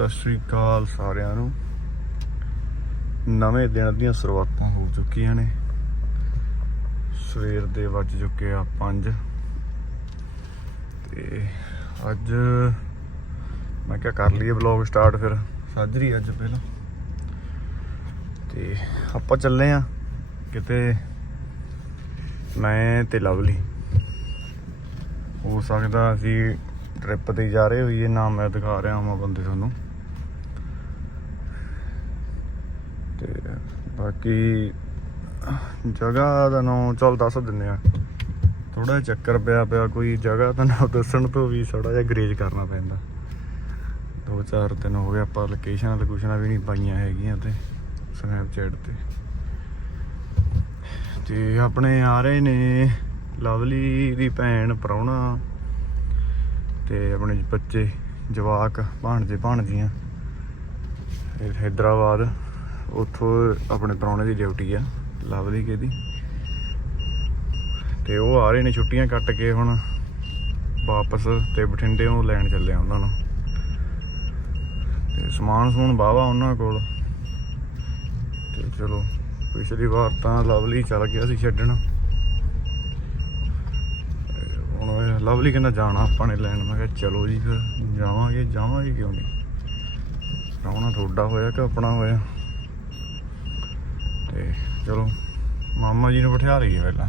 ਸਤਿ ਸ਼੍ਰੀ ਅਕਾਲ ਸਾਰਿਆਂ ਨੂੰ। ਨਵੇਂ ਦਿਨ ਦੀਆਂ ਸ਼ੁਰੂਆਤਾਂ ਹੋ ਚੁੱਕੀਆਂ ਨੇ। ਸਵੇਰ ਦੇ ਵੱਜ ਚੁੱਕੇ ਆ 5 ਤੇ ਅੱਜ ਮੈਂ ਕਿਹਾ ਕਰ ਲਈਏ ਵਲੌਗ ਸਟਾਰਟ ਫਿਰ। ਸਾਜਰੀ ਅੱਜ ਪਹਿਲਾਂ। ਤੇ ਆਪਾਂ ਚੱਲੇ ਆ ਕਿਤੇ। ਮੈਂ ਤੇ ਲਵਲੀ। ਹੋ ਸਕਦਾ ਅਸੀਂ ਟ੍ਰਿਪ ਤੇ ਜਾ ਰਹੇ ਹੋਈਏ, ਨਾ ਮੈਂ ਦਿਖਾ ਰਿਹਾ ਹਾਂ ਬੰਦੇ ਤੁਹਾਨੂੰ ਤੇ ਬਾਕੀ ਜਗ੍ਹਾ ਦਾ ਨਾਮ ਚੱਲ ਦੱਸ ਦਿੰਨੇ ਆ ਥੋੜਾ ਜਿਹਾ ਚੱਕਰ ਪਿਆ ਪਿਆ, ਕੋਈ ਜਗ੍ਹਾ ਦਾ ਨਾਮ ਦੱਸਣ ਤੋਂ ਵੀ ਥੋੜਾ ਜਿਹਾ ਗਰੇਜ ਕਰਨਾ ਪੈਂਦਾ। ਦੋ ਚਾਰ ਦਿਨ ਹੋ ਗਏ, ਆਪਾਂ ਲੋਕੇਸ਼ਨ ਲੋਕੇਸ਼ਨਾਂ ਵੀ ਨਹੀਂ ਪਾਈਆਂ ਹੈਗੀਆਂ ਤੇ ਸਨੈਪਚੈਟ ਤੇ। ਤੇ ਆਪਣੇ ਆ ਰਹੇ ਨੇ ਲਵਲੀ ਦੀ ਭੈਣ ਪ੍ਰਾਹੁਣਾ ਤੇ ਆਪਣੇ ਬੱਚੇ ਜਵਾਕ, ਭਾਣਜੇ ਭਾਣਜੀਆਂ। ਇਹ ਹੈਦਰਾਬਾਦ। ਉੱਥੋਂ ਆਪਣੇ ਪ੍ਰਾਹੁਣੇ ਦੀ ਡਿਊਟੀ ਆ ਲਵਲੀ ਕੇ ਦੀ ਤੇ ਉਹ ਆ ਰਹੇ ਨੇ ਛੁੱਟੀਆਂ ਕੱਟ ਕੇ ਹੁਣ ਵਾਪਸ ਤੇ ਬਠਿੰਡੇ ਨੂੰ ਲੈਣ ਚੱਲੇ ਆ ਉਹਨਾਂ ਨੂੰ। ਤੇ ਸਮਾਨ ਸਮੂਨ ਬਾਵਾ ਉਹਨਾਂ ਕੋਲ। ਤੇ ਚਲੋ, ਪਿਛਲੀ ਵਾਰ ਤਾਂ ਲਵਲੀ ਚੱਲ ਗਿਆ ਸੀ ਛੱਡਣ। ਹੁਣ ਲਵਲੀ ਕਹਿੰਦਾ ਜਾਣਾ ਆਪਾਂ ਨੇ ਲੈਣ। ਮੈਂ ਕਿਹਾ ਚਲੋ ਜੀ ਫਿਰ, ਜਾਵਾਂਗੇ ਜਾਵਾਂਗੇ ਕਿਉਂ ਨਹੀਂ? ਪ੍ਰਾਹੁਣਾ ਤੁਹਾਡਾ ਹੋਇਆ ਕਿ ਆਪਣਾ ਹੋਇਆ? ਤੇ ਚਲੋ ਮਾਮਾ ਜੀ ਨੂੰ ਬਿਠਾ ਲਈਏ ਪਹਿਲਾਂ।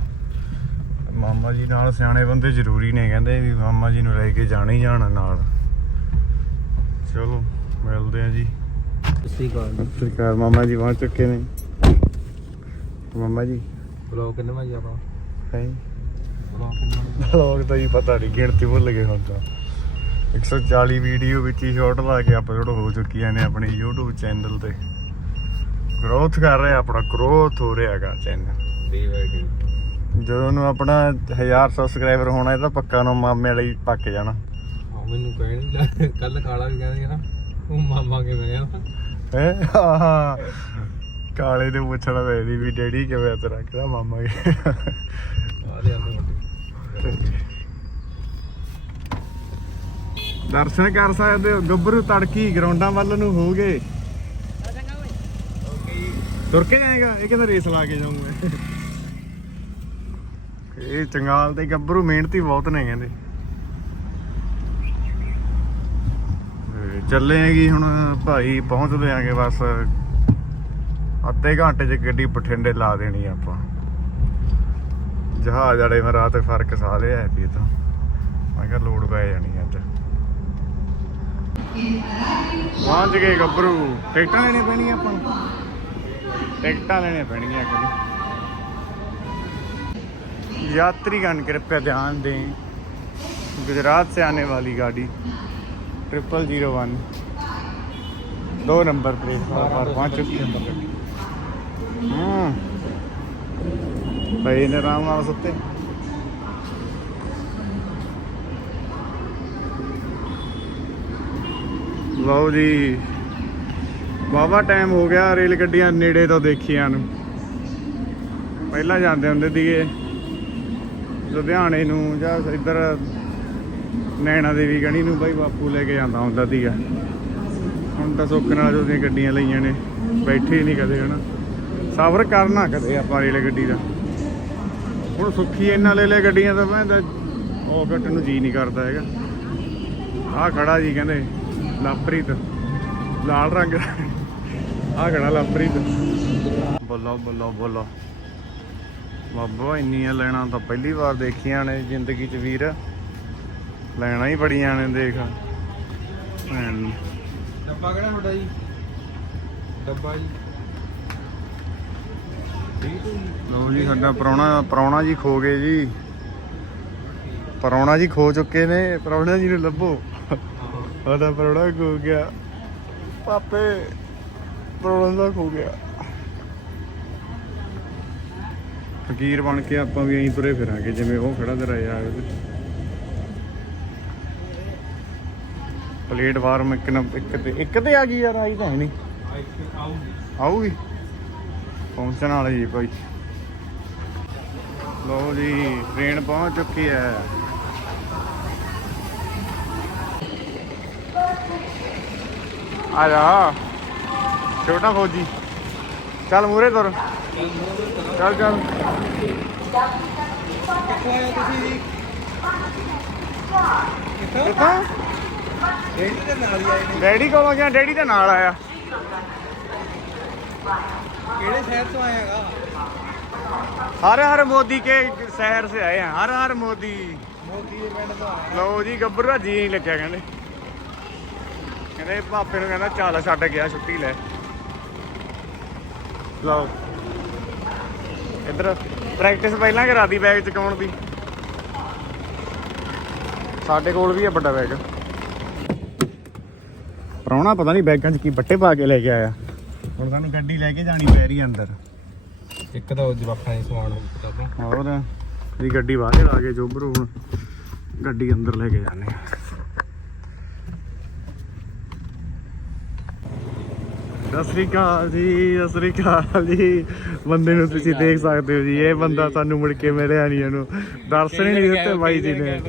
ਮਾਮਾ ਜੀ ਨਾਲ ਸਿਆਣੇ ਬੰਦੇ ਜ਼ਰੂਰੀ ਨੇ ਕਹਿੰਦੇ ਵੀ ਮਾਮਾ ਜੀ ਨੂੰ ਲੈ ਕੇ ਜਾਣਾ ਹੀ ਜਾਣਾ ਨਾਲ। ਚਲੋ ਮਿਲਦੇ ਆ ਜੀ। ਸਤਿ ਸ਼੍ਰੀ ਅਕਾਲ ਮਾਮਾ ਜੀ ਪਹੁੰਚ ਚੁੱਕੇ ਨੇ। ਮਾਮਾ ਜੀ। ਬਲੌਗ ਕਿੰਨੇ ਵਜੇ ਆਪਾਂ? ਹੈ? ਬਲੌਗ ਕਿੰਨੇ ਲੋਕ ਤਾਂ ਜੀ ਪਤਾ ਨਹੀਂ ਗਿਣਤੀ ਭੁੱਲ ਗਏ ਹੁਣ ਤਾਂ। 140 ਵੀਡੀਓ ਵਿੱਚ ਹੀ ਸ਼ਾਰਟ ਲਾ ਕੇ ਅਪਲੋਡ ਹੋ ਚੁੱਕੀਆਂ ਨੇ ਆਪਣੇ YouTube ਚੈਨਲ ਤੇ। ਗਰੋਥ ਕਰ ਰਿਹਾ ਆਪਣਾ ਗਰੋਥ ਹੋ ਰਿਹਾ ਹੈਗਾ ਚੈਨਲ ਜਦੋਂ ਨੂੰ ਆਪਣਾ 1000 ਸਬਸਕ੍ਰਾਈਬਰ ਹੋਣਾ ਇਹਦਾ ਪੱਕਾ ਨੂੰ ਮਾਮੇ ਵਾਲਾ ਹੀ ਪੱਕ ਜਾਣਾ। ਆ ਮੈਨੂੰ ਕਹਿਣੀ ਕੱਲ ਕਾਲਾ ਵੀ ਕਹਿੰਦੇ ਨਾ ਉਹ ਮਾਮਾ ਹੈ? ਹਾਂ ਕਾਲੇ ਦੇ ਪੁੱਛਣਾ ਪੈਦੀ ਵੀ ਡੈਡੀ ਕਿਵੇਂ ਤੇਰਾ ਕਿਹਦਾ ਮਾਮਾ ਆਂਦੇ ਦਰਸ਼ਨ ਕਰ ਸਕਦੇ ਹੋ ਗੱਭਰੂ ਤੜਕੀ ਗਰਾਊਂਡਾਂ ਵੱਲ ਨੂੰ ਹੋ ਗਏ। ਤੁਰ ਕੇ ਜਾਏਗਾ ਇਹ ਕਹਿੰਦਾ ਰੇਸ ਲਾ ਕੇ ਜਾਊਂਗਾ। ਇਹ ਚੰਗਾਲ ਤੇ ਗੱਭਰੂ ਮਿਹਨਤੀ ਬਹੁਤ ਨੇ ਕਹਿੰਦੇ। ਚੱਲੇ ਹੈਗੀ ਹੁਣ ਭਾਈ ਪਹੁੰਚਦੇ ਆਂਗੇ ਬਸ। ਅੱਧੇ ਘੰਟੇ 'ਚ ਗੱਡੀ ਬਠਿੰਡੇ ਲਾ ਦੇਣੀ ਆਪਾਂ। ਜਹਾਜ਼ ਵਾਲੇ ਮੈਂ ਰਾਤ ਫ਼ਰਕ ਸਾ ਲਿਆ ਪੀ ਤੋਂ। ਮੈਂ ਕਿਹਾ ਲੋਡ ਪੈ ਜਾਣੀ ਅੱਜ। ਪਹੁੰਚ ਗਏ ਗੱਭਰੂ। ਟਿਕਟਾਂ ਲੈਣੀਆਂ ਪੈਣੀਆਂ ਆਪਾਂ ਨੂੰ। ਟਿਕਟਾਂ ਲੈਣੀਆਂ ਪੈਣਗੀਆਂ ਕਿ यात्रीगण कृपया ध्यान दें गुजरात से आने वाली गाड़ी ट्रिपल जीरो वन दो नंबर प्लेटफॉर्म पर पहुंच चुकी है हम्म भाई ने आराम नाल सुते ਲਓ ਜੀ ਵਾਵਾ ਟਾਈਮ ਹੋ ਗਿਆ, ਰੇਲ ਗੱਡੀਆਂ ਨੇੜੇ ਤੋਂ ਦੇਖੀਆਂ ਨੂੰ। ਪਹਿਲਾਂ ਜਾਂਦੇ ਹੁੰਦੇ ਸੀਗੇ ਲੁਧਿਆਣੇ ਨੂੰ ਜਾਂ ਇੱਧਰ ਨੈਣਾ ਦੇਵੀ ਗਣੀ ਨੂੰ ਬਾਈ ਬਾਪੂ ਲੈ ਕੇ ਜਾਂਦਾ ਹੁੰਦਾ ਸੀਗਾ। ਹੁਣ ਤਾਂ ਸੁੱਖ ਨਾਲ ਜੋ ਗੱਡੀਆਂ ਲਈਆਂ ਨੇ, ਬੈਠੇ ਹੀ ਨਹੀਂ ਕਦੇ, ਹਨਾ। ਸਫ਼ਰ ਕਰਨਾ ਕਦੇ ਆਪਾਂ ਰੇਲ ਗੱਡੀ ਦਾ। ਹੁਣ ਸੁੱਖੀ ਇਹਨਾਂ ਲੈ ਲੈ ਗੱਡੀਆਂ ਤਾਂ ਮੈਂ ਤਾਂ ਉਹ ਕੱਟਣ ਨੂੰ ਜੀ ਨਹੀਂ ਕਰਦਾ ਹੈਗਾ। ਆਹ ਖੜਾ ਜੀ ਕਹਿੰਦੇ, ਲਾਪਰੀਤ। ਲਾਲ ਰੰਗ ਆਹ ਖੜਾ ਲਾਪਰੀਤ ਬੱਲੋ ਬੱਲੋ ਬੱਲੋ। ਬਾਬਾ ਇੰਨੀਆਂ ਲੈਣਾ ਤਾਂ ਪਹਿਲੀ ਵਾਰ ਦੇਖੀਆਂ ਨੇ ਜ਼ਿੰਦਗੀ 'ਚ ਵੀਰ। ਲੈਣਾ ਹੀ ਬੜੀਆਂ ਨੇ ਦੇਖ। ਡੱਬਾ ਕਿਹੜਾ ਤੁਹਾਡਾ ਜੀ? ਡੱਬਾ ਸਾਡਾ ਪ੍ਰਾਹੁਣਾ ਪ੍ਰਾਹੁਣਾ ਜੀ ਖੋ ਗਏ ਜੀ। ਪ੍ਰਾਹੁਣਾ ਜੀ ਖੋ ਚੁੱਕੇ ਨੇ ਪ੍ਰਾਹੁਣਾ ਜੀ ਨੂੰ ਲੱਭੋ। ਸਾਡਾ ਪ੍ਰਾਹੁਣਾ ਖੋ ਗਿਆ। ਪਾਪੇ ਪ੍ਰਾਹੁਣਾ ਦਾ ਗਿਆ। ਫਕੀਰ ਬਣ ਕੇ ਆਪਾਂ ਵੀ ਐਂ ਤੁਰੇ ਫਿਰਾਂਗੇ, ਜਿਵੇਂ ਉਹ ਖੜਾ ਤੇ ਰਾਇਆ ਪਲੇਟਫਾਰਮ ਇੱਕ ਨਾ, ਇੱਕ ਤੇ ਇੱਕ ਤੇ ਆ ਗਈ ਯਾਰ, ਆਈ ਤਾਂ ਹੈ ਨਹੀਂ। ਆਊਗੀ। ਪਹੁੰਚਣ ਵਾਲੀ ਜੀ ਭਾਈ। ਲਓ ਜੀ ਟ੍ਰੇਨ ਪਹੁੰਚ ਚੁੱਕੀ ਹੈ। ਆ ਜਾ। ਛੋਟਾ ਫੌਜੀ। ਚੱਲ ਮੂਰੇ ਤੁਰ। ਚੱਲ ਚੱਲ। ਡੈਡੀ ਦੇ ਕੋਲੋਂ ਗਿਆ ਡੈਡੀ ਦੇ ਨਾਲ ਆਇਆ? ਕਿਹੜੇ ਸ਼ਹਿਰ ਤੋਂ ਆਏਗਾ ਹਰ ਹਰ ਮੋਦੀ ਕੇ ਸ਼ਹਿਰ ਸੇ ਆਏ ਹਾਂ ਹਰ ਹਰ ਮੋਦੀ। ਮੋਦੀ ਪਿੰਡ ਤੋਂ ਲਓ ਜੀ ਗੱਭਰੂ ਜੀ ਨਹੀਂ ਲੱਗਿਆ ਕਹਿੰਦੇ। ਕਹਿੰਦੇ ਪਾਪੇ ਨੂੰ ਕਹਿੰਦਾ ਚੱਲ ਛੱਡ ਗਿਆ ਛੁੱਟੀ ਲੈ। ਲਓ। ਇੱਧਰ ਪ੍ਰੈਕਟਿਸ ਪਹਿਲਾਂ ਕਰਾ ਦੀ ਬੈਗ ਚਕਾਉਣ ਦੀ? ਸਾਡੇ ਕੋਲ ਵੀ ਹੈ ਵੱਡਾ ਬੈਗ ਪ੍ਰਾਹੁਣਾ ਪਤਾ ਨਹੀਂ ਬੈਗਾਂ 'ਚ ਕੀ ਬੱਟੇ ਪਾ ਕੇ ਲੈ ਕੇ ਆਇਆ। ਹੁਣ ਸਾਨੂੰ ਗੱਡੀ ਲੈ ਕੇ ਜਾਣੀ ਪੈ ਰਹੀ ਹੈ ਅੰਦਰ। ਇੱਕ ਤਾਂ ਉਹ ਜਵਾਕਾਂ ਦੇ ਸਮਾਨ ਹੋਰ ਦੀ ਗੱਡੀ ਬਾਹਰ ਲਾ ਕੇ ਜੋਬਰੂ ਹੁਣ। ਗੱਡੀ ਅੰਦਰ ਲੈ ਕੇ ਜਾਂਦੇ ਆ। ਸਤਿ ਸ੍ਰੀ ਅਕਾਲ ਜੀ ਸਤਿ ਸ੍ਰੀ ਅਕਾਲ ਜੀ। ਬੰਦੇ ਨੂੰ ਤੁਸੀਂ ਦੇਖ ਸਕਦੇ ਹੋ ਜੀ ਇਹ ਬੰਦਾ ਸਾਨੂੰ ਮੁੜ ਕੇ ਮਿਲਿਆ ਨਹੀਂ ਇਹਨੂੰ। ਦਰਸ਼ਨ ਹੀ ਨਹੀਂ ਦਿੱਤੇ ਬਾਈ ਜੀ ਨੇ।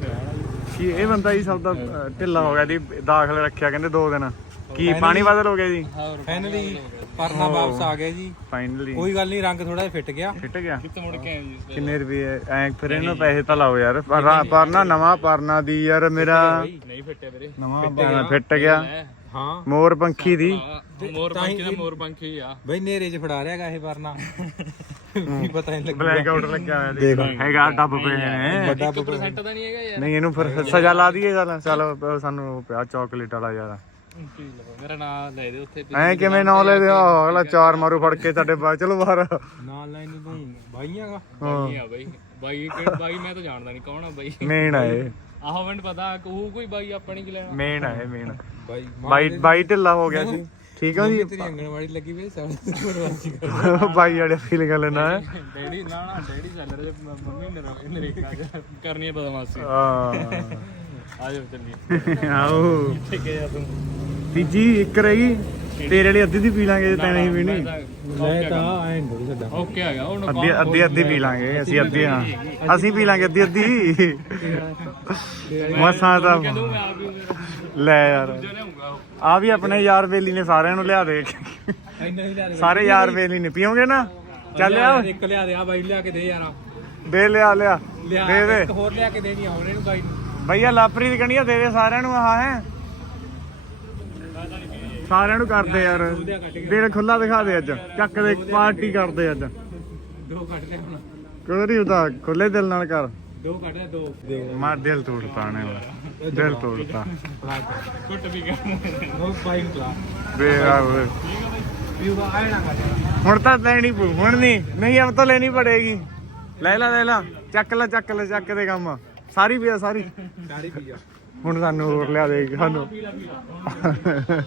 ਕੀ ਇਹ ਬੰਦਾ ਜੀ ਸਭ ਦਾ ਢਿੱਲਾ ਹੋ ਗਿਆ ਜੀ ਦਾਖਲ ਰੱਖਿਆ ਕਹਿੰਦੇ ਦੋ ਦਿਨ। ਕੀ ਪਾਣੀ ਬਦਲ ਹੋ ਗਿਆ ਜੀ? ਫਾਈਨਲੀ ਪਰਨਾ ਵਾਪਸ ਆ ਗਿਆ ਜੀ। ਫਾਈਨਲੀ ਕੋਈ ਗੱਲ ਨਹੀਂ ਰੰਗ ਥੋੜਾ ਜਿਹਾ ਫਿੱਟ ਗਿਆ। ਫਿੱਟ ਗਿਆ? ਕਿੱਥੇ ਮੁੜ ਕੇ ਆਏ ਜੀ ਕਿੰਨੇ ਰੁਪਏ? ਐ ਫਿਰ ਇਹਨੂੰ ਪੈਸੇ ਤਾਂ ਲਾਓ ਯਾਰ। ਪਰਨਾ ਪਰਨਾ ਨਵਾਂ ਪਰਨਾ ਦੀ ਯਾਰ ਮੇਰਾ। ਨਹੀਂ ਫਿੱਟਿਆ ਵੀਰੇ। ਨਵਾਂ ਪਰਨਾ ਫਿੱਟ ਗਿਆ। ਹਾਂ। ਮੋਰ ਪੰਖੀ ਦੀ। ਮੋਰ ਪੰਖੀ ਦਾ ਮੋਰ ਪੰਖੀ ਆ। ਬਈ ਨੇਰੇ 'ਚ ਫੜਾ ਰਿਹਾਗਾ ਇਹ ਪਰਨਾ ਨਹੀਂ ਪਤਾ ਨਹੀਂ ਲੱਗਦਾ ਬਲੈਕ ਆਊਟ ਲੱਗਿਆ ਹੋਇਆ ਦੇਖ। ਹੈਗਾ ਡੱਬ ਪਏ ਨੇ। ਵੱਡਾ 1% ਦਾ ਨਹੀਂ ਹੈਗਾ ਯਾਰ। ਨਹੀਂ ਇਹਨੂੰ ਫਿਰ ਸਜ਼ਾ ਲਾ ਦਈਏ ਚੱਲ। ਚੱਲ ਸਾਨੂੰ ਪਿਆ ਚਾਕਲੇਟ ਵਾਲਾ ਯਾਰ। ਕੀ ਮੇਰਾ ਨਾਮ ਲੈ ਦੇ ਉੱਥੇ। ਐ ਕਿਵੇਂ ਨਾਂ ਲੈ ਅਗਲਾ ਚਾਰ ਮਾਰੂ ਫੜ ਕੇ ਸਾਡੇ ਬਾਅਦ। ਚਲੋ ਬਾਹਰ। ਨਾਲ ਲਾਈਨ ਨੂੰ ਤੂੰ ਬਾਈਆਂਗਾ ਬਾਈ ਆ ਬਾਈ। ਬਾਈ ਕਿਹੜਾ ਬਾਈ ਮੈਂ ਤਾਂ ਜਾਣਦਾ ਨਹੀਂ ਕੌਣ ਆ ਬਾਈ। ਮੇਨ ਆਏ ਆਹੋ ਮੈਨੂੰ ਪਤਾ ਕੋਈ ਬਾਈ ਆਪਣੀ ਕਿ ਲੈਣਾ। ਮੇਨ ਆਏ ਮੇਨ ਬਾਈ ਬਾਈ ਬਾਈ ਢਿੱਲਾ ਹੋ ਗਿਆ ਸੀ ਠੀਕ ਆ ਜੀ? ਤੇਰੀ ਅੰਗਣਵਾੜੀ ਲੱਗੀ ਵੇ ਕਰ ਬਾਈ ਵਾਲੇ ਫੀਲ ਕਰ ਲੈਣਾ। ਹੈ ਡੈਡੀ ਨਾ ਨਾ ਡੈਡੀ ਚੱਲ ਰਹੇ ਮੰਮੀ ਨੇ ਨਰੇਗਾ ਕਰਨੀ ਹੈ ਬਦਮਾਸ਼ੀ। ਆ ਆ ਜਾ ਚੱਲੀ ਆਓ। ਠੀਕ ਹੈ ਤੂੰ? ਤੀਜੀ ਇੱਕ ਰਹੀ ਤੇਰੇ ਲਈ ਅੱਧੀ ਦੀ ਪੀ ਲਾਂਗੇ ਜੇ ਤੈਨੂੰ ਨਹੀਂ ਪੀਣੀ। ਮੈਂ ਤਾਂ ਐਂ ਨਹੀਂ ਛੱਡਾ ਓਕੇ ਆ ਗਿਆ ਹੁਣ ਅੱਧੀ ਅੱਧੀ ਅੱਧੀ ਪੀ ਲਾਂਗੇ ਅਸੀਂ ਅੱਧੀ ਹਾਂ ਅਸੀਂ ਪੀ ਲਾਂਗੇ ਅੱਧੀ ਅੱਧੀ। ਮਸਾਂ ਤਾਂ ਲੈ ਯਾਰ। ਆ ਵੀ ਆਪਣੇ ਯਾਰ ਬੇਲੀ ਨੇ ਸਾਰਿਆਂ ਨੂੰ ਲਿਆ ਦੇ ਸਾਰੇ ਯਾਰ ਬੇਲੀ ਨੇ। ਪੀਓਗੇ ਨਾ? ਚੱਲ ਆ ਇੱਕ ਲਿਆ ਦੇ ਆ ਬਾਈ ਲਿਆ ਕੇ ਦੇ ਯਾਰ। ਦੇ ਲਿਆ ਲਿਆ। ਦੇ ਦੇ। ਇੱਕ ਹੋਰ ਲਿਆ ਕੇ ਦੇਣੀ ਆਉਣ ਇਹਨੂੰ ਬਾਈ ਨੂੰ। ਭਈਆ ਲਾਪਰੀ ਦੀ ਕਣੀਆਂ ਦੇ ਦੇ ਸਾਰਿਆਂ ਨੂੰ ਆਹ ਹੈ। ਸਾਰਿਆਂ ਨੂੰ ਕਰਦੇ ਯਾਰ। ਦਿਲ ਖੁੱਲਾ ਦਿਖਾ ਦੇ ਅੱਜ। ਚੱਕ ਦੇ ਪਾਰਟੀ ਕਰਦੇ ਅੱਜ। ਦੋ ਕੱਢ ਲੈ ਹੁਣ। ਕੋਈ ਨਹੀਂ ਹੁੰਦਾ ਖੁੱਲੇ ਦਿਲ ਨਾਲ ਕਰ। ਦੋ ਕੱਢ ਲੈ ਦੋ। ਮਾਰ ਦਿਲ ਤੋੜਤਾ ਨੇ ਉਹ। ਦਿਲ ਤੋੜਤਾ ਕੁੱਟ ਵੀ ਕਰ। ਉਹ ਬਾਈ ਨੂੰ ਲਾ। ਦੇ ਆ ਓਏ। ਪੀਊਗਾ ਆਏ ਨਾ ਕੱਢ ਹੁਣ ਤਾਂ ਲੈਣੀ ਪਊ ਹੁਣ ਨਹੀਂ। ਨਹੀਂ ਅਬ ਤਾਂ ਲੈਣੀ ਪੜੇਗੀ। ਲੈ ਲੈ ਲੈ ਲੈ। ਚੱਕ ਲੈ ਚੱਕ ਲੈ ਚੱਕ ਦੇ ਕੰਮ। ਸਾਰੀ ਪਿਆ ਸਾਰੀ। ਸਾਰੀ ਪੀ ਜਾ ਹੁਣ ਸਾਨੂੰ ਹੋਰ ਲਿਆ ਦੇ ਸਾਨੂੰ। ਕਰਨਾ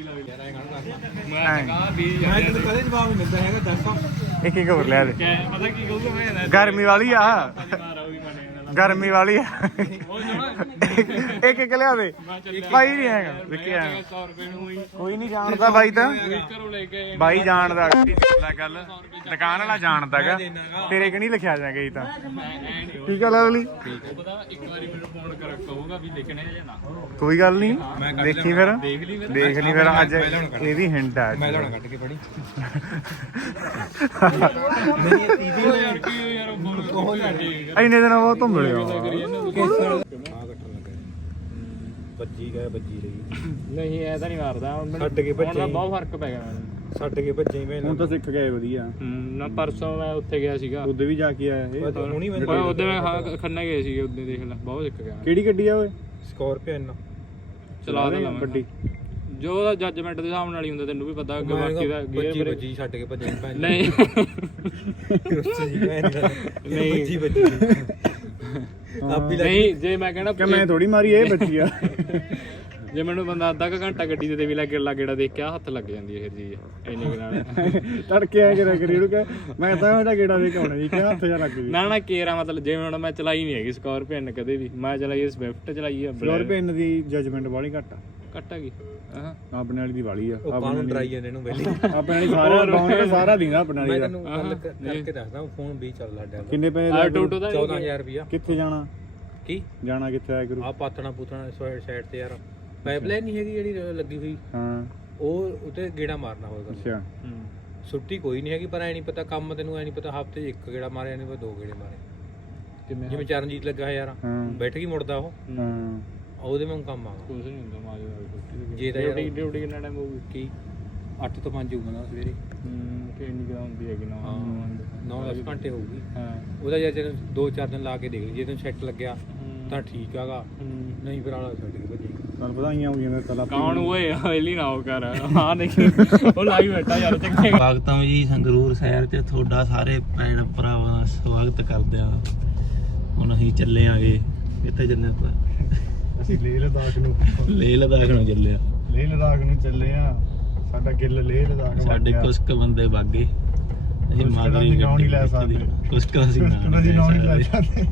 ਮੈਂ ਤੈਨੂੰ ਕਦੇ ਜਵਾਬ ਨਹੀਂ ਮਿਲਦਾ ਹੈਗਾ ਦੱਸ ਇੱਕ ਇੱਕ ਹੋਰ ਲਿਆ ਦੇ। ਪਤਾ ਕੀ ਕਹੂਗਾ ਮੈਂ ਗਰਮੀ ਵਾਲੀ ਆ। ਗਰਮੀ ਵਾਲੀ ਆ। ਇੱਕ ਇੱਕ ਲਿਆ ਦੇ। ਭਾਈ ਨਹੀਂ ਹੈਗਾ ਵਿੱਕੀ ਆ 100 ਰੁਪਏ ਨੂੰ ਹੀ ਕੋਈ ਨਹੀਂ ਜਾਣਦਾ ਬਾਈ ਤਾਂ। ਘਰੋਂ ਲੈ ਕੇ ਆਏ ਬਾਈ ਜਾਣਦਾ। ਲੈ ਗੱਲ ਦੁਕਾਨ ਵਾਲਾ ਜਾਣਦਾਗਾ ਤੇਰੇ ਕਿ ਨਹੀਂ ਲਿਖਿਆ ਜਾਏਗਾ ਇਹ ਤਾਂ। ਨਹੀਂ ਠੀਕ ਆ ਲਵਲੀ ਉਹ ਪਤਾ ਇੱਕ ਵਾਰੀ ਮੈਨੂੰ ਫੋਨ ਕਰ ਕਹੂਗਾ ਵੀ ਲਿਖਣੇ ਜਾਂ ਨਾ ਕੋਈ ਗੱਲ ਨਹੀਂ। ਦੇਖੀ ਫਿਰ। ਦੇਖ ਲਈ ਫਿਰ। ਅੱਜ ਇਹਦੀ ਹਿੰਟ ਆ। ਮੈਂ। ਲਾਉਣਾ ਕੱਢ ਕੇ ਪੜੀ। ਉਹ ਯਾਰ ਕੀ ਯਾਰ ਉਹ ਇੰਨੇ ਦਿਨ ਉਹ ਧੁੰਮ ਲਿਆ ਬੱਜੀ ਗਏ ਬੱਜੀ ਰਹੀ। ਨਹੀਂ ਐ ਤਾਂ ਨਹੀਂ ਮਾਰਦਾ। ਹੁਣ ਮੈਨੂੰ- ਛੱਡ ਕੇ ਹੁਣ ਤਾਂ ਭੱਜੇ। ਬਹੁਤ ਫ਼ਰਕ ਪੈ ਗਿਆ ਮੈਨੂੰ। ਛੱਡ ਕੇ ਭੱਜੇ ਮੈਂ ਹੁਣ ਤਾਂ ਸਿੱਖ ਗਏ ਵਧੀਆ। ਹੂੰ ਨਾ ਪਰਸੋਂ ਮੈਂ ਉੱਥੇ ਗਿਆ ਸੀਗਾ। ਉਹਦੇ ਵੀ ਜਾ ਕੇ ਆਇਆ ਇਹ। ਹੁਣੀ ਮੈਂ ਪਰ ਉਹਦੇ ਮੈਂ ਹਾਂ ਖੰਨਾ ਗਏ ਸੀਗੇ ਉਹਦੇ ਦੇਖ ਲੈ ਬਹੁਤ ਸਿੱਖ ਗਿਆ। ਕਿਹੜੀ ਗੱਡੀ ਆ ਓਏ? ਸਕੋਰਪੀਅਨ ਚਲਾ ਦੇ ਲਾ ਵੱਡੀ ਜੋ ਉਹਦਾ ਜੱਜਮੈਂਟ ਦੇ ਹਿਸਾਬ ਨਾਲ ਹੀ ਹੁੰਦਾ ਤੈਨੂੰ ਵੀ ਪਤਾ ਅੱਗੇ ਬਾਕੀ ਦਾ ਗੇਅਰ ਬੱਜੀ ਛੱਡ ਕੇ ਭੱਜੇ ਭੈਣ ਨਹੀਂ। ਨਹੀਂ। ਬੱਜੀ ਬੱਜੀ ਆਪੀ ਲੱਗ ਨਹੀਂ ਜੇ ਮੈਂ ਕਹਿਣਾ ਕਿ ਮੈਂ ਥੋੜੀ ਮਾਰੀ ਇਹ ਬੱਚੀ ਆ। ਜੇ ਮੈਨੂੰ ਬੰਦਾ ਅੱਧਾ ਕੁ ਘੰਟਾ ਗੱਡੀ ਦੇ ਤੇ ਵੀ ਲੱਗੇ ਲੱਗੇੜਾ ਦੇਖਿਆ ਹੱਥ ਲੱਗ ਜਾਂਦੀ ਹੈ ਫਿਰ ਚੀਜ਼ ਇੰਨੇ ਕੁ ਨਾਲ। ਤੜਕੇ ਆ ਕਰਿਆ ਕਰੀ ਉਹਨੂੰ ਕਹੇ ਮੈਂ ਤਾਂ ਉਹਦਾ ਗੇੜਾ ਦੇ ਕੇ ਆਉਣਾ ਜੀ ਕਿ ਹੱਥ ਜਾ ਲੱਗ ਜੀ ਨਾ ਨਾ ਕੇਰਾ ਮਤਲਬ ਜਿਵੇਂ ਹੁਣ ਮੈਂ ਚਲਾਈ ਨਹੀਂ ਹੈਗੀ ਸਕਾਰਪੀਅਨ ਕਦੇ ਵੀ ਮੈਂ ਚਲਾਈ ਸਵਿਫਟ ਚਲਾਈ ਹੈ ਫਲੋਰ ਪੈਨ ਦੀ ਜਜਮੈਂਟ ਵਾਲੀ ਘੱਟ ਆ। ਕੱਟ ਹੈਗੀ। ਹਾਂ। ਆਪਣੇ ਵਾਲੀ ਦੀ ਵਾਲੀ ਆ ਉਹ ਕਾਨੂੰ ਡਰਾਈ ਜਾਂਦੇ ਇਹਨੂੰ ਪਹਿਲੇ ਆਪਣੇ ਵਾਲੀ ਸਾਰਾ ਬਾਉਂਡ ਸਾਰਾ ਦਿੰਦਾ ਆਪਣੇ ਵਾਲੀ ਮੈਂ ਦਾ। ਤੈਨੂੰ ਗੱਲ ਕ- ਕਰਕੇ ਦੱਸਦਾ ਫੋਨ ਵੀ ਚੱਲ ਸਾਡਾ। ਕਿੰਨੇ ਪੈਸੇ ਆ ਦਾ ਟੋਟੋ ਦਾ 14000 ਰੁਪਿਆ ਕਿੱਥੇ ਜਾਣਾ? ਕੀ? ਜਾਣਾ ਕਿੱਥੇ ਆ ਗੁਰੂ? ਆ ਪਾਤਣਾ ਪੂਤਣਾ ਸਾਈਡ ਤੇ ਯਾਰ। ਪਾਈਪਲਾਈਨ ਨਹੀਂ ਹੈਗੀ ਜਿਹੜੀ ਲੱਗੀ ਹੋਈ। ਹਾਂ। ਉਹ ਉਤੇ ਗੇੜਾ ਮਾਰਨਾ ਹੋਵੇਗਾ ਅੱਛਾ। ਹੂੰ। ਛੁੱਟੀ ਕੋਈ ਨਹੀਂ ਹੈਗੀ ਪਰ ਐ ਨਹੀਂ ਪਤਾ ਕੰਮ ਤੈਨੂੰ ਐ ਨਹੀਂ ਪਤਾ ਹਫ਼ਤੇ 'ਚ ਇੱਕ ਗੇੜਾ ਮਾਰਿਆ ਨਹੀਂ ਪਤਾ ਦੋ ਗੇੜੇ ਮਾਰੇ। ਕਿਵੇਂ ਜਿਵੇਂ ਚਰਨਜੀਤ ਲੱਗਾ ਯਾਰ। ਹਾਂ। ਬੈਠ ਕੇ ਮੁੜਦਾ ਉਹ। ਹਾਂ। ਉਹਦੇ ਵਾਂਗ ਕੰਮ ਆਗਾ। ਕੁਝ ਨਹੀਂ ਹੁੰਦਾ ਮਾਜ ਦਾ ਛੁੱਟੀ ਜੇ ਤਾਂ ਡਿਊਟੀ ਡਿਊਟੀ ਕਿੰਨਾ ਟਾਈਮ ਹੋਊਗੀ? ਕੀ? 8 ਤੋਂ 5 ਹੋਊਗਾ ਨਾ ਸਵੇਰੇ। ਹੂੰ ਕਿ ਇੰਨੀ ਕਿਦਾ ਹੁੰਦੀ ਹੈਗੀ ਨਾ ਹਾਂ 9-10 ਘੰਟੇ। ਹੋਊਗੀ। ਹਾਂ। ਉਹਦਾ ਜੇ ਤੈਨੂੰ 2-4 ਦਿਨ ਲਾ ਕੇ ਦੇਖ ਲਈ ਜੇ ਤੈਨੂੰ ਸੈੱਟ ਲੱਗਿਆ ਤਾਂ ਠੀਕ ਆਗਾ। ਨਹੀਂ ਫਿਰ ਆਲਾ ਛੱਡ ਕੇ ਭੱਜੀ। ਤੁਹਾਨੂੰ ਵਧਾਈਆਂ ਹੋ ਗਈਆਂ ਤਲਾ ਕੌਣ ਓਏ? ਹਵੇਲੀ ਨਾ ਉਹ ਕਰ। ਹਾਂ ਨਹੀਂ ਉਹ ਲਾਈ ਬੈਠਾ ਯਾਰ ਚੰਗੇ ਸਵਾਗਤਮ ਜੀ ਸੰਗਰੂਰ ਸ਼ਹਿਰ ਤੇ ਤੁਹਾਡਾ ਸਾਰੇ ਭੈਣ ਭਰਾਵਾਂ ਦਾ ਸਵਾਗਤ ਕਰਦੇ ਆ। ਹੁਣ ਅਸੀਂ ਚੱਲੇ ਆਗੇ ਕਿੱਥੇ ਚੱਲੇ ਆਪਾਂ? ਅਸੀਂ ਲੇਹ ਲਦਾਖ ਨੂੰ। ਲੇਹ ਲਦਾਖ ਨੂੰ ਚੱਲੇ ਆ। ਲੇਹ ਲਦਾਖ ਨੂੰ ਚੱਲੇ ਆ। ਸਾਡਾ ਗਿੱਲ ਲੇਹ ਲਦਾਖ ਸਾਡੇ ਗਿਆ। ਕੁਝ ਕੁ ਬੰਦੇ ਵਾਗੇ। ਅਸੀਂ ਕੁਛ ਕੁ ਦਾ ਮਾਦਰੀ ਅਸੀਂ ਨਾਂ ਨਹੀਂ ਲੈ ਸਕਦੇ। ਕੁਝ ਕੁ ਅਸੀਂ ਨਾਂ ਨਹੀਂ ਲੈ ਸਕਦੇ।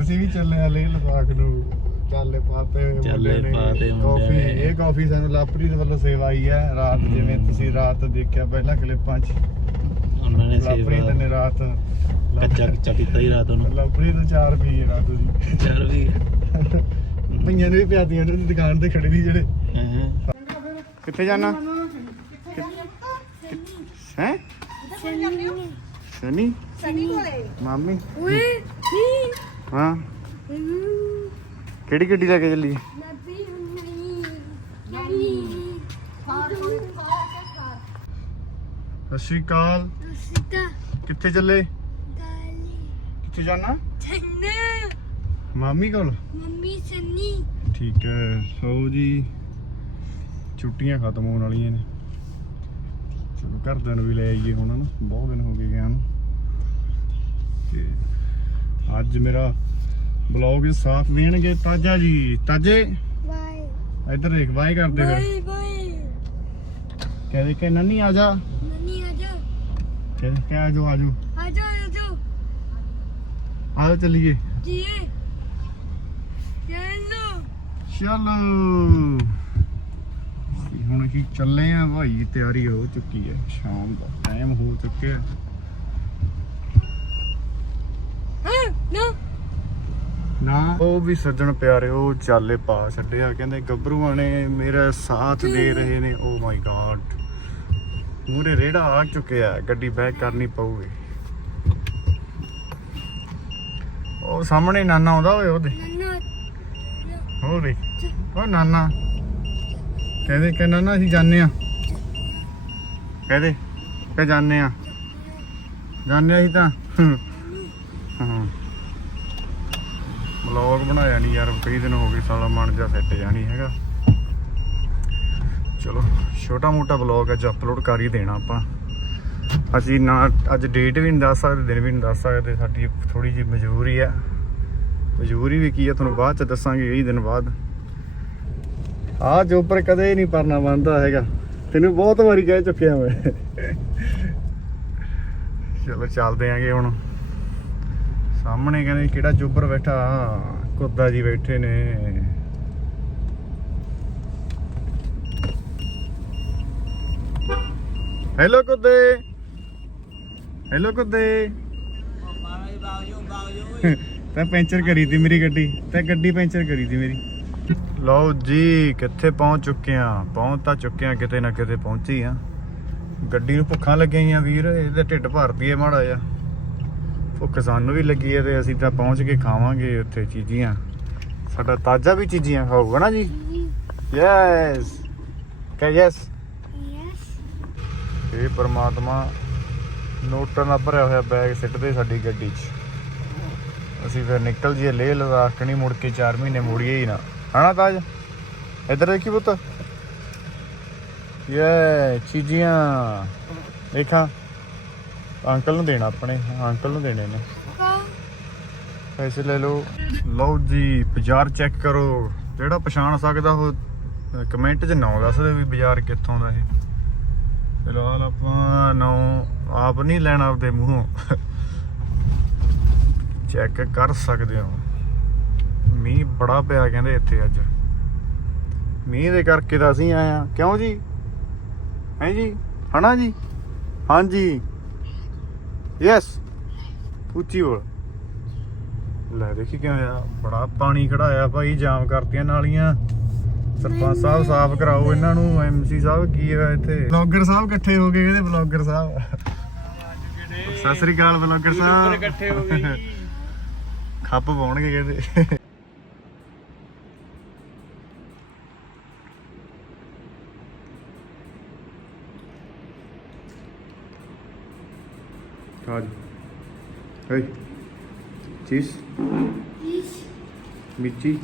ਅਸੀਂ ਵੀ ਚੱਲੇ ਆ ਲੇਹ ਲਦਾਖ ਨੂੰ। ਚਾਲੇ ਪਾਤੇ ਚਾਲੇ ਨੇ। ਪਾਤੇ ਮੁੰਡਿਆਂ ਕਾਫੀ। ਨੇ। ਇਹ ਕਾਫੀ ਸਾਨੂੰ ਲਾਪਰੀ ਦੇ ਵੱਲੋਂ ਸੇਵਾ ਆਈ ਹੈ। ਰਾਤ ਜਿਵੇਂ ਤੁਸੀਂ ਰਾਤ ਦੇਖਿਆ ਪਹਿਲਾਂ ਕਲਿੱਪਾਂ 'ਚ। ਉਹਨਾਂ ਨੇ ਲਾਪਰੀ ਸੇਵਾ ਨੇ ਰਾਤ ਕੱਚਾ ਕੱਚਾ ਪੀਤਾ ਹੀ ਰਾਤ ਨੂੰ ਲਾਪਰੀ ਤੋਂ ਚਾਰ ਪੀ ਰਾਤ ਦੀ। ਚਾਰ ਵੀ ਭਈਆਂ ਨੇ ਵੀ ਪਿਆਦੀਆਂ ਨੇ, ਦੁਕਾਨ ਤੇ ਖੜੇ ਵੀ ਜਿਹੜੇ। ਕਿੱਥੇ ਜਾਣਾ? ਹੈ? ਸਨੀ? ਸਨੀ ਕੋਲੇ ਮਾਮੀ? ਓਏ ਹਾਂ। ਕਿਹੜੀ ਗੱਡੀ ਲੈ ਕੇ ਚੱਲੀ ਸਤਿ ਸ਼੍ਰੀ ਅਕਾਲ। ਕਿੱਥੇ ਚੱਲੇ? ਕਿੱਥੇ ਜਾਣਾ? ਮਾਮੀ ਕੋਲ? ਮੰਮੀ ਸਨੀ। ਠੀਕ ਹੈ ਸੋ ਜੀ ਛੁੱਟੀਆਂ ਖਤਮ ਹੋਣ ਵਾਲੀਆਂ ਨੇ। ਚਲੋ ਘਰਦਿਆਂ ਨੂੰ ਵੀ ਲੈ ਆਈਏ ਹੁਣ ਨਾ ਬਹੁਤ ਦਿਨ ਹੋ ਗਏ ਗਿਆ ਨੂੰ। ਤੇ ਅੱਜ ਮੇਰਾ ਬਲੌਗ ਸਾਥ ਦੇਣਗੇ ਤਾਜਾ ਜੀ। ਤਾਜੇ? ਬਾਏ। ਇੱਧਰ ਦੇਖ ਬਾਈ ਕਰਦੇ ਫਿਰ ਬਾਏ ਬਾਏ। ਕਹਿੰਦੇ ਕਿ ਨੰਨੀ ਆ ਜਾ। ਨਨੀ ਆ ਜਾ। ਕਹਿੰਦੇ ਕਿ ਆ ਜਾਓ ਆ ਜਾਓ। ਆ ਜਾ ਆ ਜਾ ਆ ਜਾਓ ਚੱਲੀਏ। ਚਲੋ ਚਲੋ ਹੁਣ ਕੀ ਚੱਲੇ ਆ ਭਾਈ ਤਿਆਰੀ ਹੋ ਚੁੱਕੀ ਹੈ। ਸ਼ਾਮ ਦਾ ਟਾਈਮ ਹੋ ਚੁੱਕਿਆ। ਹਾਂ ਨਾ। ਨਾ ਉਹ ਵੀ ਸੱਜਣ ਪਿਆਰੇ ਉਹ ਚਾਲੇ ਪਾ ਛੱਡਿਆ। ਕਹਿੰਦੇ ਗੱਭਰੂਆਂ ਨੇ ਮੇਰਾ ਸਾਥ ਦੇ ਰਹੇ ਨੇ। ਓ ਮਾਈ ਗॉड ਮੂਰੇ ਰੇੜਾ ਆ ਚੁੱਕਿਆ ਗੱਡੀ ਬੈਕ ਕਰਨੀ ਪਊਗੀ। ਉਹ ਸਾਹਮਣੇ ਨਾਨਾ ਆਉਂਦਾ ਓਏ ਉਹਦੇ। ਨਨਾ ਹੋਰ ਉਹ ਨਾਨਾ। ਕਹਿੰਦੇ ਕਿ ਨਾਨਾ ਅਸੀਂ ਜਾਣੇ ਆ ਕਹਦੇ ਕਿ ਜਾਣੇ ਆ ਜਾਣੇ ਅਸੀਂ ਤਾਂ। ਹਾਂ। ਬਲੌਗ ਬਣਾਇਆ ਨਹੀਂ ਯਾਰ, ਕਈ ਦਿਨ ਹੋ ਗਏ ਸਾਲਾ ਮਨ ਜਾ ਸੈੱਟ ਜਾਣੀ ਹੈਗਾ। ਚਲੋ ਛੋਟਾ ਮੋਟਾ ਬਲੌਗ ਅੱਜ ਅਪਲੋਡ ਕਰ ਹੀ ਦੇਣਾ ਆਪਾਂ। ਅਸੀਂ ਨਾ, ਅੱਜ ਡੇਟ ਵੀ ਨਹੀਂ ਦੱਸ ਸਕਦੇ, ਦਿਨ ਵੀ ਨਹੀਂ ਦੱਸ ਸਕਦੇ, ਸਾਡੀ ਥੋੜੀ ਜਿਹੀ ਮਜਬੂਰੀ ਆ ਮਜਬੂਰੀ ਵੀ ਕੀ ਆ ਤੁਹਾਨੂੰ ਬਾਅਦ ਚ ਦੱਸਾਂਗੇ, ਇਹੀ ਦਿਨ ਬਾਅਦ। ਆ ਜੋ ਉੱਪਰ ਕਦੇ ਨਹੀਂ ਪਰਨਾ ਬੰਦਾ ਹੈਗਾ। ਤੈਨੂੰ ਬਹੁਤ ਵਾਰੀ ਕਹਿ ਚੁੱਕਿਆ ਮੈਂ। ਚਲੋ ਚੱਲਦੇ ਆਂਗੇ ਹੁਣ। ਸਾਹਮਣੇ ਕਹਿੰਦੇ ਕਿਹੜਾ ਜੋਬਰ ਬੈਠਾ? ਕੁੱਦਾ ਜੀ ਬੈਠੇ ਨੇ। ਹੈਲੋ ਕੁੱਦੇ ਹੈਲੋ ਕੁੱਦੇ ਤੈਂ ਪੈਂਚਰ ਕਰੀ ਤੀ ਮੇਰੀ ਗੱਡੀ। ਤੈਂ ਗੱਡੀ ਪੈਂਚਰ ਕਰੀ ਤੀ ਮੇਰੀ। ਲਓ ਜੀ ਕਿੱਥੇ ਪਹੁੰਚ ਚੁੱਕੇ ਆ ਪਹੁੰਚ ਤਾਂ ਚੁੱਕੇ ਆ ਕਿਤੇ ਨਾ ਕਿਤੇ ਪਹੁੰਚੀ ਆ ਗੱਡੀ ਨੂੰ ਭੁੱਖਾਂ ਲੱਗੀਆਂ ਵੀਰ ਇਹਦੇ ਢਿੱਡ ਭਰਦੀ ਏ ਮਾੜਾ ਜਿਹਾ। ਭੁੱਖ ਸਾਨੂੰ ਵੀ ਲੱਗੀ ਏ ਤੇ ਅਸੀਂ ਤਾਂ ਪਹੁੰਚ ਕੇ ਖਾਵਾਂਗੇ ਉੱਥੇ ਚੀਜ਼ੀਆਂ। ਸਾਡਾ ਤਾਜ਼ਾ ਵੀ ਚੀਜ਼ੀਆਂ ਖਾਊਗਾ ਨਾ ਜੀ? ਯੈਸ ਕਹ ਯੈਸ ਯੈਸ ਇਹ ਪਰਮਾਤਮਾ ਨੋਟਾਂ ਨਾਲ ਭਰਿਆ ਹੋਇਆ ਬੈਗ ਸਿੱਟਦੇ ਸਾਡੀ ਗੱਡੀ 'ਚ। ਅਸੀਂ ਫਿਰ ਨਿਕਲ ਜੀਏ ਲੇਹ ਲਦਾਖ ਨਹੀਂ ਮੁੜ ਕੇ 4 ਮਹੀਨੇ ਮੁੜੀਏ ਹੀ ਨਾ। ਹਨਾ ਤਾਜ? ਇੱਧਰ ਦੇਖੀ ਪੁੱਤ। ਯੇ, ਚੀਜ਼ੀਆਂ। ਦੇਖਾਂ। ਅੰਕਲ ਨੂੰ ਦੇਣਾ ਆਪਣੇ। ਅੰਕਲ ਨੂੰ ਦੇਣੇ ਨੇ। ਪੈਸੇ ਲੈ ਲਓ। ਲਓ ਜੀ, ਬਾਜ਼ਾਰ ਚੈੱਕ ਕਰੋ। ਜਿਹੜਾ ਪਛਾਣ ਸਕਦਾ ਉਹ ਕਮੈਂਟ 'ਚ ਨਾਂ ਦੱਸ ਦੇ ਵੀ ਬਾਜ਼ਾਰ ਕਿੱਥੋਂ ਦਾ ਇਹ। ਫਿਲਹਾਲ ਆਪਾਂ ਨਾਂ ਆਪ ਨਹੀਂ ਲੈਣਾ ਆਪਦੇ ਮੂੰਹੋਂ। ਚੈੱਕ ਕਰ ਸਕਦੇ ਹੋ। ਮੀਂਹ ਬੜਾ ਪਿਆ ਕਹਿੰਦੇ ਇੱਥੇ ਅੱਜ। ਮੀਂਹ ਦੇ ਕਰਕੇ ਤਾਂ ਅਸੀਂ ਆਏ ਆ ਕਿਉਂ ਜੀ? ਹੈ ਜੀ? ਹਨਾ ਜੀ? ਹਾਂਜੀ। ਯੈਸ ਉੱਚੀ ਬੋਲ। ਲੈ ਦੇਖੀ ਕਿਵੇਂ ਆ? ਬੜਾ ਪਾਣੀ ਖੜਾਇਆ ਭਾਈ ਜਾਮ ਕਰਤੀਆਂ ਨਾਲੀਆਂ। ਸਰਪੰਚ ਸਾਹਿਬ ਸਾਫ਼ ਕਰਾਓ ਇਹਨਾਂ ਨੂੰ ਐਮਸੀ ਸਾਹਿਬ ਕੀ ਹੈ ਇੱਥੇ? ਬਲੌਗਰ ਸਾਹਿਬ ਇਕੱਠੇ ਹੋ ਗਏ ਕਹਿੰਦੇ ਬਲੌਗਰ ਸਾਹਿਬ। ਸਤਿ ਸ੍ਰੀ ਅਕਾਲ ਬਲੌਗਰ ਸਾਹਿਬ। ਇਕੱਠੇ ਹੋ ਗਏ ਖੱਪ ਪਾਉਣਗੇ ਕਹਿੰਦੇ। ਹੇ ਚੀਸ ਮਿੱਚੀ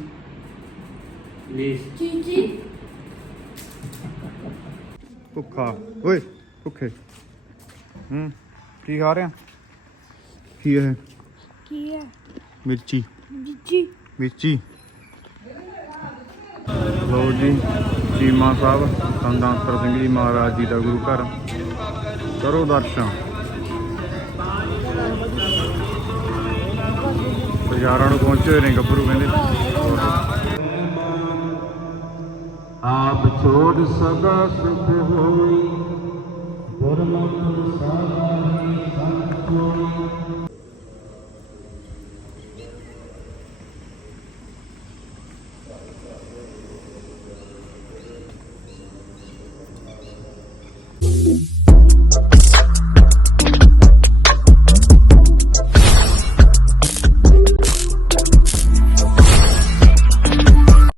ਚੀਚੀ ਭੁੱਖਾ ਓਏ ਭੁੱਖੇ ਹੂੰ ਕੀ ਖਾ ਰਿਹਾ ਕੀ ਹੈ ਕੀ ਹੈ ਮਿਰਚੀ ਜੀਜੀ ਮਿਰਚੀ ਲੋ ਜੀ ਚੀਮਾ ਸਾਹਿਬ ਸੰਦਾਂਤਰ ਸਿੰਘ ਜੀ ਮਹਾਰਾਜ ਜੀ ਦਾ ਗੁਰੂ ਘਰ। ਕਰੋ ਦਰਸ਼ਨ। ਬਾਜ਼ਾਰਾਂ ਨੂੰ ਪਹੁੰਚੇ ਹੋਏ ਨੇ ਗੱਭਰੂ ਕਹਿੰਦੇ। ਆਪ ਛੋੜ ਸਦਾ ਸੁਖ ਹੋਈ ਗੁਰਮਤਿ ਸਾਗਾਈ ਸਤ ਹੋਈ